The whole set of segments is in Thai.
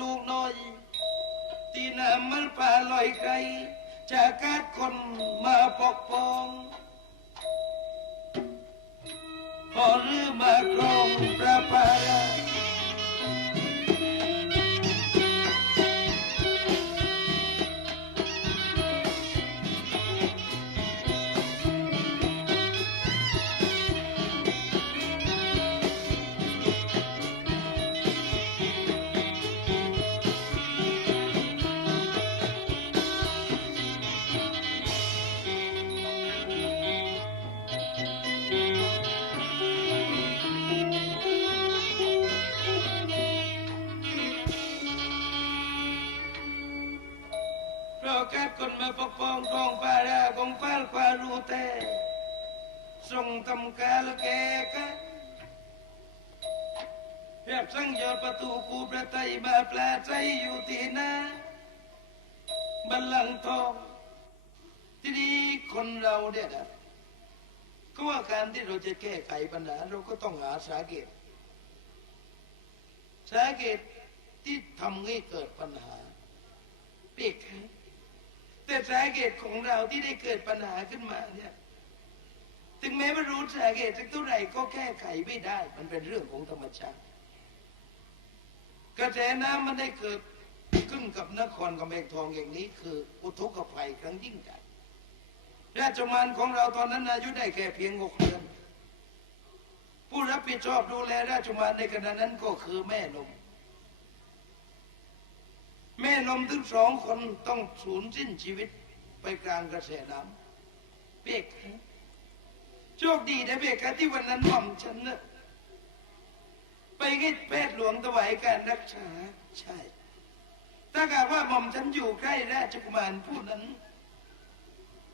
ลูกน้อยตีน้ำมันป่าลอยไกลจากกาดคนมาปกป้องพอรือมาครอง ไตมาปลาใจอยู่ที่น้าบัลลังก์ทองที่นี้คนเราเนี่ยนะก็ว่าการที่เราจะแก้ไขปัญหาเราก็ต้องหาสาเหตุสาเหตุที่ทำให้เกิดปัญหาเปีกแต่สาเหตุของเราที่ได้เกิดปัญหาขึ้นมาเนี่ยถึงแม้ว่ารู้สาเหตุสักเท่าไหร่ก็แก้ไขไม่ได้ มันเป็นเรื่องของธรรมชาติ กระแสน้ำมันได้เกิดขึ้นกับนครกำแพงทองอย่างนี้ คือ อุทกภัยครั้งยิ่งใหญ่ราชมารของเราตอนนั้นอายุได้แค่เพียงหกเดือน ผู้รับผิดชอบดูแลราชมารในขณะนั้นก็คือแม่นม แม่นมทั้งสองคนต้องสูญสิ้นชีวิตไปกลางกระแสน้ำเบกโชคดีนะเบกที่วันนั้นหม่อมฉันนะ ไปให้แพทย์หลวงถวายการรักษาใช่ ถ้าหากว่าหม่อมฉันอยู่ใกล้ราชกุมารผู้นั้น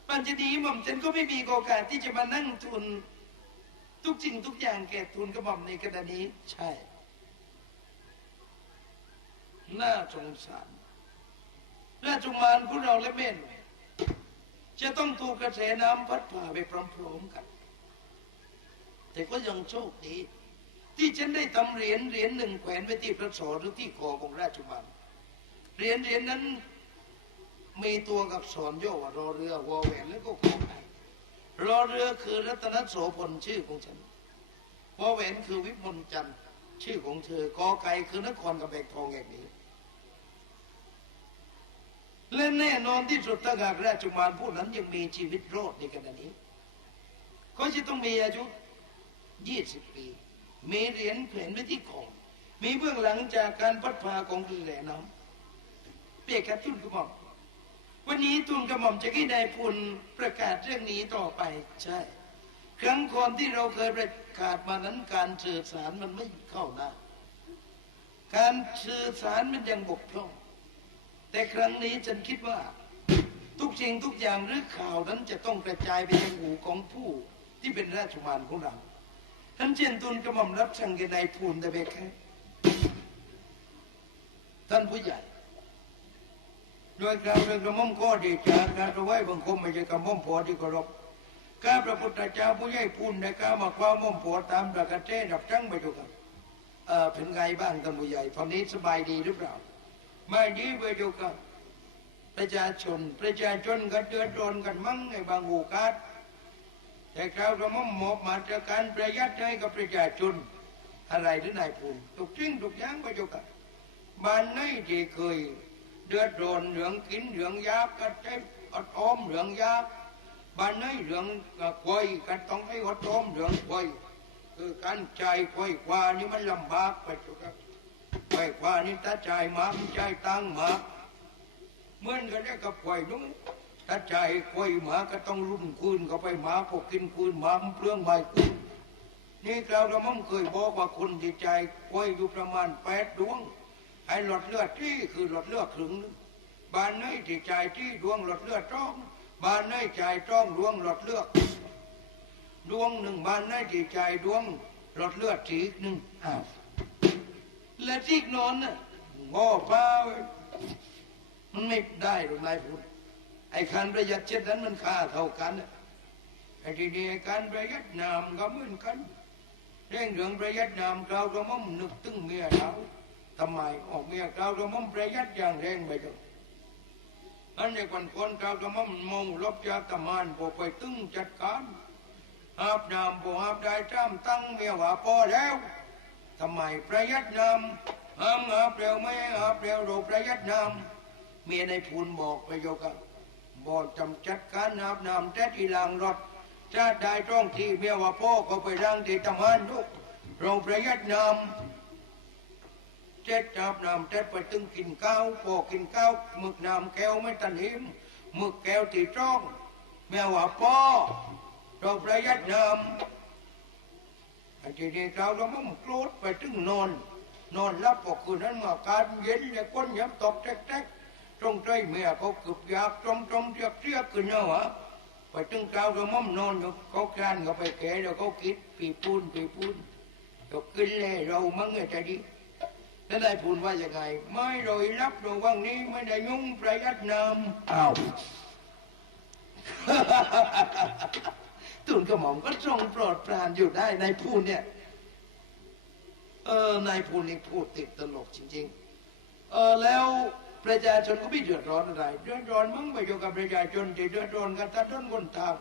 ปัญจดีหม่อมฉันก็ไม่มีโอกาสที่จะมานั่งทุน ทุกสิ่งทุกอย่างแก่ทุนกระหม่อมในขณะนี้ ใช่ น่าสงสารราชกุมารของเราและเม่นจะต้องถูกกระแสน้ำพัดผ่าไปพร้อมๆกัน แต่ก็ยังโชคดี ที่ฉันได้ทำเหรียญเหรียญหนึ่งแขวนไว้ที่พระโสหรือที่คอของราชกุมารเหรียญเหรียญนั้นมีตัวกับสอนย่อรอเรือวอแหวนแล้วก็ขอไข่รอเรือคือรัตนโสพลชื่อของฉันวอแหวนคือวิมลจันทร์ชื่อของเธอกอไก่คือนครกำแพงทองแห่งนี้และแน่นอนที่สุดถ้าหากราชกุมารผู้นั้นยังมีชีวิตรอดในขณะนี้เขาจะต้องมีอายุยี่สิบปี มีเหรียญแขวนไว้ที่คอมีเบื้องหลังจากการพัดพาของกระแสน้ำเปียกแคทุนกระหม่อม วันนี้ทูลกระหม่อมจะให้นายพลประกาศเรื่องนี้ต่อไปใช่ ครั้งก่อนที่เราเคยประกาศมานั้นการสื่อสารมันไม่เข้าหน้าการสื่อสารมันยังบกพร่อง แต่ครั้งนี้ฉันคิดว่า ทุกสิ่งทุกอย่างหรือข่าวนั้นจะต้องกระจายไปยังหูของผู้ที่เป็นราชมารของเรา ท่านเช่นทูลกระหม่อมรับสั่งแกนายพูนแต่เบกแค่ท่านผู้ใหญ่โดยการเรื่องกระหม่อมก็ดีจากการถวายบังคมไม่ใช่กระหม่อมพอที่เคารพข้าพระพุทธเจ้าผู้ใหญ่พูนได้กล่าวมาความม่อมพอตามประกาศเทศดับจังไปทุกครับเออเป็นไงบ้างท่านผู้ใหญ่ตอนนี้สบายดีหรือเปล่า ไม่ดีไปทุกครับประชาชนประชาชนก็เดือดร้อนกันมั่งในบางโอกาส แต่คราวกระหม่อมมอบมาตรการประหยัดให้กับประชาชนอะไรหรือนายพูนทุกสิ่งทุกย่างไปทุกครับบ้านไหนที่เคยเดือดร้อนเรื่องกินเรื่องยาก็ใช้อดอมเรื่องยาบ้านไหนเรื่องควยก็ต้องให้อดอมเรื่องควยคือการใจควยกว่านี่มันลำบากไปทุกครับควยกว่านี่ถ้าจ่ายมากจ่ายตังมากเหมือนกันได้กับควยนู้น ถ้าใจ่ายควยมาก็ต้องรุ่นคืนเขาไปหมาพวกกินคืนหมามเปลืองไม่คืนนี่เราเรามั่งเคยบอกว่าคนที่จ่ายควยอยู่ประมาณแปดดวงไอ้หลอดเลือดที่คือหลอดเลือดครึ่งบานไหนที่จ่ายที่ดวงหลอดเลือดจ้องบานไหนจ่ายจ้องดวงหลอดเลือดดวงหนึ่งบานไหนที่จ่ายดวงหลอดเลือดทีหนึ่งอ้าวและที่นอนน่ะงอฟ้ามันไม่ได้หรอกนายพูด ไอ้การประหยัดเช่นนั้นมันค่าเท่ากันไอ้ทีนี้การประหยัดน้ำก็เหมือนกันเรื่องเรื่องประหยัดน้ำเราก็มั่งนึกถึงเมียเราทำไมออกเมียกล่ากระหม่มประหยัดอย่างแรงไปจังอันในคนคนกล่ากระหม่มมองลบจากตะมานพอไปตึงจัดการอาบน้ำพออาบได้จ้ำตั้งเมียว่าพอแล้วทำไมประหยัดน้ำห้ามอาบเร็วไม่อาบเร็วเราประหยัดน้ำเมียในพูนบอกไปโยกัน บอจำจัดการอาบน้ำแต่ที่หลังรถจะได้ตรงที่เมียว่าพ่อก็ไปร่างที่ตะมานลูกเราประหยัดน้ำเจ็ดจับน้ำเจ็ดไปตึงกินข้าวพอกินข้าวหมึกน้ำแก้วไม่ตันหิมหมึกแก้วตีจ้องแม่ว่าพ่อเราประหยัดน้ำไอ้ทีนี้เราเราไม่กรูดไปตึงนอน นอนรับพอคืนนั้นมาการเย็นเลยก้นยับตกแทก ๆตรงใจเมียเขาเกือบยากตรงตรงเรียกเรียกขึ้นนะไปตึงเราเราม่อมนอนอยู่เขาคานเขาไปแก่แล้วเขาคิดปีปูนปีปูนเรากินเลยเรามั่งเงี้ยจะดีแล้วนายพูนว่ายังไง ไม่โดยรับโดยว่างนี้ไม่ได้ยุ่งประยัดน้ำอ้าวตุนกระหม่อมก็ทรงโปรดปรานอยู่ได้นายพูนเนี่ย เออนายพูนนี่พูดติดตลกจริง ๆ เออแล้ว ประชาชนก็ไม่เดือดร้อนอะไรเดือดร้อนมั่งไปอยู่กับประชาชนที่เดือดร้อนกันตาต้นคนทาง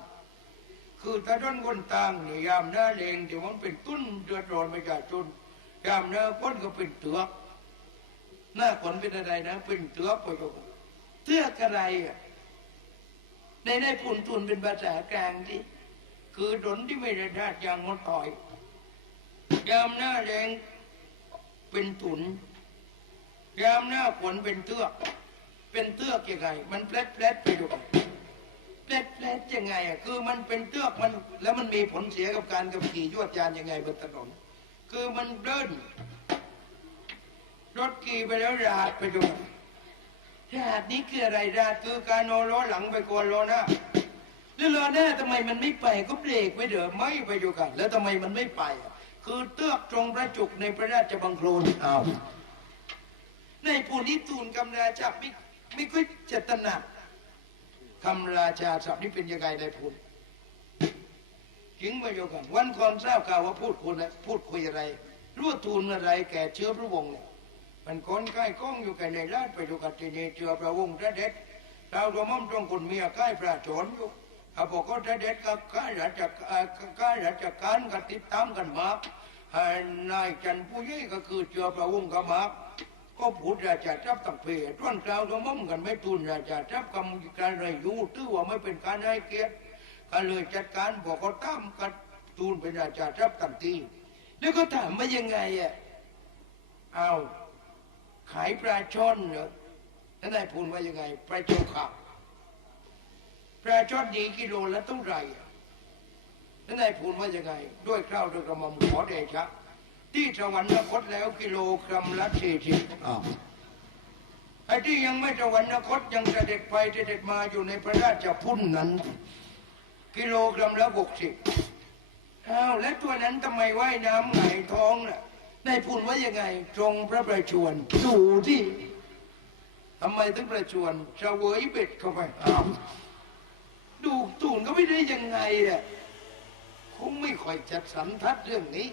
คือตาต้นคนทางเนี่ยยามหน้าเลงที่มันเป็นตุ้นเดือดร้อนประชาชนยามหน้าคนก็เป็นเตือกหน้าคนเป็นอะไรนะ เป็นเตือกไปก็เตือกอะไรอะในในพูนตุนเป็นภาษากลางที่คือดนที่ไม่ได้ดาดยางมันต่อยยามหน้าแรงเป็นตุน ยามหน้าฝนเป็นเตือก เป็นเตือกยังไง มันแปลดแปลดไปดูแปลดแปลดยังไงอะคือมันเป็นเตือกมันแล้วมันมีผลเสียกับการกับขี่ยวดยานยังไงบนถนน คือมันเดินรถขี่ไปแล้วราดไปดูราดนี่คืออะไรราดคือการโนล้อหลังไปกวนล้อหน้าแล้วล้อหน้าทำไมมันไม่ไปก็เบรกไว้เด้อไม่ไปอยู่กัน แล้วทำไมมันไม่ไปอะคือเตือกตรงพระจุกในพระราชบังคลนอ้าว ในผู้นี้ทูลกำราชาไม่ไม่ค่อยเจตนาคำราชาศัพท์นี่เป็นยังไงในพูนจริงไปอยู่กันวันก่อนทราบข่าวว่าพูดคุยอะไรพูดคุยอะไรรู้ทูลอะไรแก่เชื้อพระวงศ์เนี่ยมันคนใกล้กล้องอยู่กันในราชไปดูกันทีนี้เจือพระวงศ์ระเด็ดเราตัวมั่มตรงคนเมียใกล้พระโจรอยู่เขาบอกว่าพระเด็ดกับข้าราชการข้าราชการก็ติดตามกันมาอ่านายจันผู้ใหญ่ก็คือเจือพระวงศ์ก็มาก ก็พูดราชาจับตักเพยต้นกล่าวตัวมั่มกันไม่ทูลราชาจับกรรมการเลยอยู่ตื้อว่าไม่เป็นการให้เกียรติก็เลยจัดการบอกเขาตามกันทูลเป็นราชาจับตังทีแล้วก็ถามว่ายังไงอะเอาขายปลาช่อนเหรอแล้วนายพูดว่ายังไงปลาเจ้าขับปลาช่อนดีกิโลละเท่าไหร่อะแล้วนายพูดว่ายังไง ด้วยข้าวด้วยกระหม่อมขอเดชะ ที่สวรรคตแล้วกิโลกรัมละสี่สิบอ้าวไอ้ที่ยังไม่สวรรคตยังเสด็จไปเสด็จมาอยู่ในพระราชพุ่นนั้น กิโลกรัมละหกสิบอ้าวแล้วตัวนั้นทำไมว่ายน้ำไหงท้องล่ะนายพูดว่ายังไงตรงพระประชวรดูที่ทำไมถึงประชวรเสวยเบ็ดเข้าไปอ้าวดูตูนก็ไม่ได้ยังไงอะคงไม่ค่อยจัดสันทัดเรื่องนี้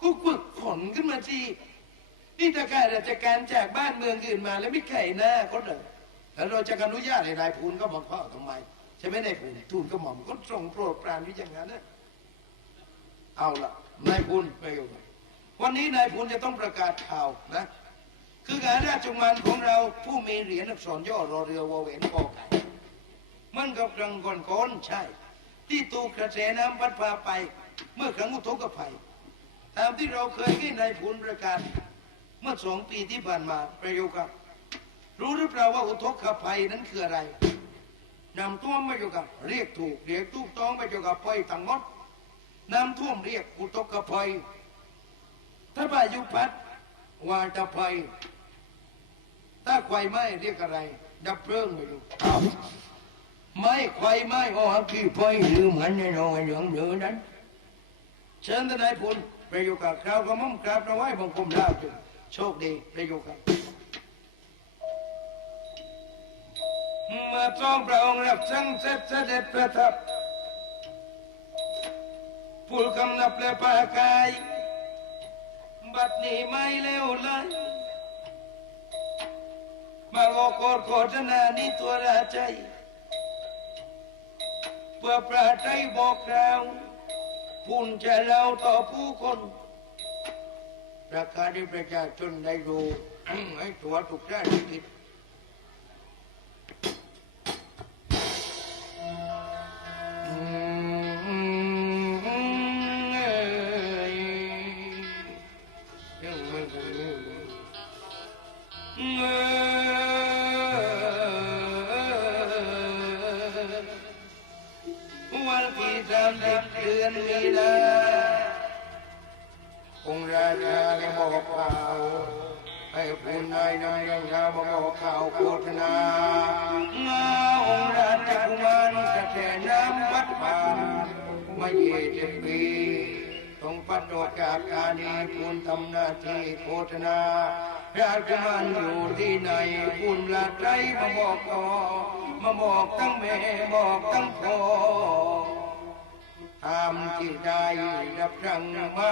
ก็ฝึกฝนขึ้นมาทีนี่ถ้าข้าราชการจากบ้านเมืองอื่นมา แล้วไม่ไข่หน้าก็เลยแล้วเราจะอนุญาตให้นายพูนก็บอกว่าทำไมใช่ไหมนายพูนทูลก็หม่อมก็ทรงโปรดปรานวิอย่างนั้นนะเอาละนายพูนไปอยู่กันวันนี้นายพูนจะต้องประกาศข่าวนะ คืองานราชมารของเราผู้มีเหรียญอักษรย่อรอเรือวอแหวนกอไก่มันกับรังก่อนก้อนใช่ ที่ตูกระแสน้ำพัดพาไป เมื่อครั้งอุทกภัย ตามที่เราเคยให้นายพูนประกาศ เมื่อสองปีที่ผ่านมาประโยคครับ รู้หรือเปล่าว่าอุทกภัยนั้นคืออะไรนำท่วมม่อยู่กับ เรียกถูกเรียกถูกต้องม่อยู่กับภัยทั้งมดน้ำท่วมเรียกอุทกภัยถ้าพายุพัดวาตภัยถ้าไฟไหม้เรียกอะไร ดับเพลิงไม่รู้อ้าวไม่ไฟไหม้อ๋อขี้ไฟหรือเหมือนในนองอ้เหลืองเหลือนั้นเชิญทนายพล ไปอยู่กับเขาก็มุ่งกราบเราไว้บังคมมดาวถึงโชคดีไปอยู่กับเมื่อทรงพระองค์รับสั่งเสร็จเสด็จประทับผู้กำนับและปากายบัดนี้ไม่เลวเลยมาโลกอดกอดนานี่ตัวราชัเพื่อประทัยบอกเรา ภูมิใจแล่าต่อผู้คนราคาที่ประชาชนได้ดูให้ตัวถูกได้ทิศ บเดือนมีนาองค์ราชาก็บอกข่าวให้คุณนายนายราชาบอกข่าวโฆษณามาองค์ราชกุมารกระแสน้ำพัดผ่านมาเยี่สิบปีต้องปัดโดกาคานีคุณทำหน้าที่โฆษณาราชมันอยู่ที่ไหนคุณละใจมาบอกต่อมาบอกตั้งแม่บอกตั้งพ่อ ทำจิตใจรับรังไว้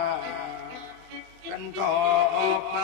ากันต่อไป